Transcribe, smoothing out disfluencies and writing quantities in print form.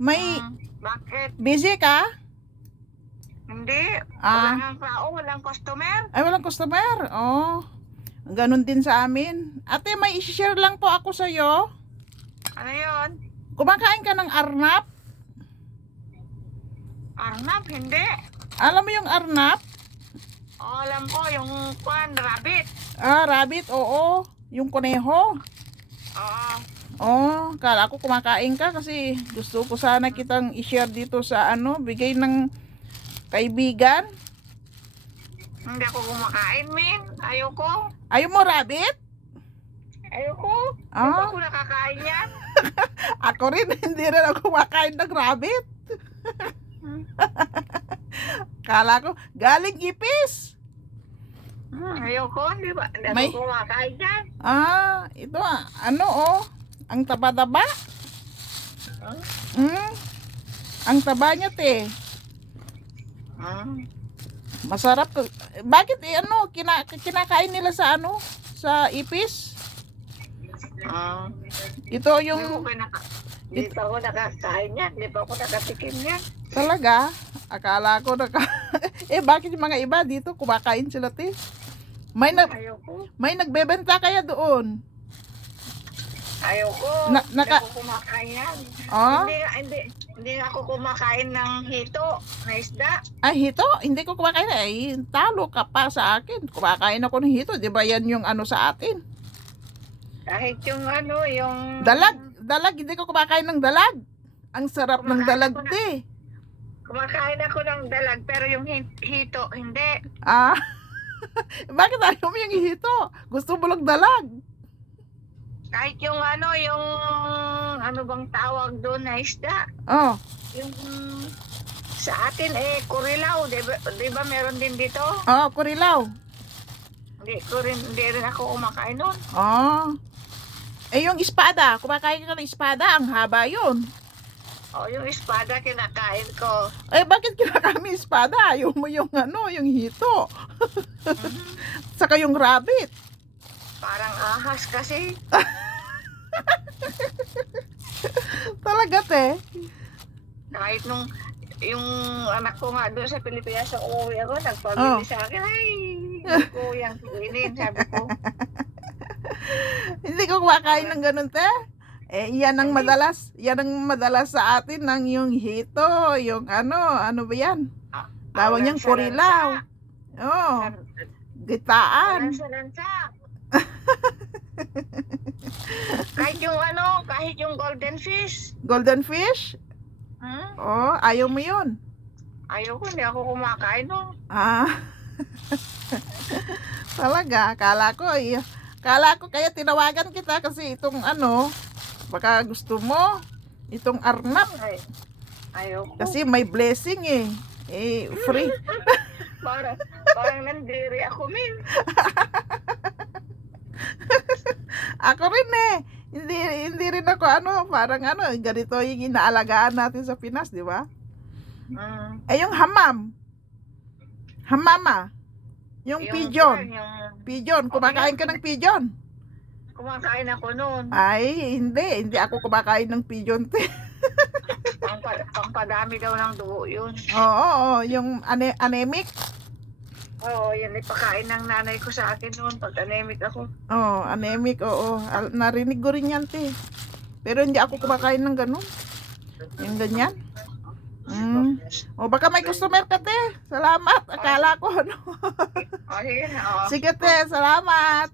May Bakit? busy ka? Hindi. Ah. Walang tao, walang customer. Ay, walang customer. Oh, ganun din sa amin. Ate, may i-share lang po ako sa'yo. Ano yun? Kumakain ka ng arnab? Arnab? Hindi. Alam mo yung arnab? Alam ko, yung rabbit. Ah, rabbit, oo. Yung kuneho. Oo. Oh, kala ko kumakain ka kasi gusto ko sana kitang i-share dito sa bigay ng kaibigan. Hindi ako kumakain, min. Ayoko. Ayaw mo rabbit? Ayoko. Ah. Hindi ako nakakain yan. Ako rin, hindi rin ako kumakain ng rabbit. Kala ko, galing ipis. Ayoko, hindi ba? Hindi May- ako kumakain yan. Ah, ito ang taba-taba. Ang taba niya, te. Masarap. Bakit kinakain nila sa sa ipis? Ito yung Hindi pa ako nakakain yan. Hindi pa ako nakatikim yan. talaga. Akala ko bakit yung mga iba dito kumakain sila, te? Ayoko. May nagbebenta kaya doon? Ayoko. Na- Hindi naka- ako kumakain yan. Ah? Hindi ako kumakain ng hito na isda. Ay, hito? Hindi ko kumakain. Ay, talo ka pa sa akin. Kumakain ako ng hito. Di ba yan yung sa atin? Kahit yung yung... Dalag. Dalag. Hindi ko kumakain ng dalag. Ang sarap ng dalag, te. Kumakain ako ng dalag, pero yung hito, hindi. Ah. Bakit ayaw mo yung hito? Gusto mo lang dalag. Kahit yung yung... Ano bang tawag doon na isda? Oh. Yung... Sa atin, kurilaw. Di ba meron din dito? Oh, kurilaw. Hindi rin ako kumakain nun. Oh. Yung espada. Kumakain ka ng espada. Ang haba yun. Yung espada kinakain ko. Bakit kinakain mo yung espada? Ayaw mo yung yung hito. Saka yung rabbit. Parang ahas kasi. Talaga, te. Kahit yung anak ko nga doon sa Pilipinas, sa uuwi ako, nagpabili sa akin, ay, hindi ko yung kuinin, sabi ko. Hindi ko kumakain ng ganun, te. Yan ang madalas sa atin ng yung hito, yung ano ba yan? Tawag niyang kurilaw. Oh, gitaan. Lansa. Kahit yung golden fish. Golden fish? Oh, ayaw mo yun. Ayoko, hindi ako kumakain nun. Ah. Talaga, kala ko kaya tinawagan kita kasi itong baka gusto mo itong arnab Ayoko. kasi may blessing free. Parang nandiri ako, min. Ako rin hindi rin ako parang ganito yung inaalagaan natin sa Pinas, di ba? Yung hamama, yung pigeon, kumakain ka ng pigeon? Kumakain ako nun. Ay, hindi ako kumakain ng pigeon, te. Pampadami daw ng dugo yun. Oo, yung anemic. Oo, yan ipakain ng nanay ko sa akin noon pag anemic ako. Oh, anemic, oo. Narinig ko rin yan, te. Pero hindi ako kumakain ng ganun. Yung ganyan. O baka may customer ka, te. Salamat. Akala ko Sige na. Sige, te. Salamat.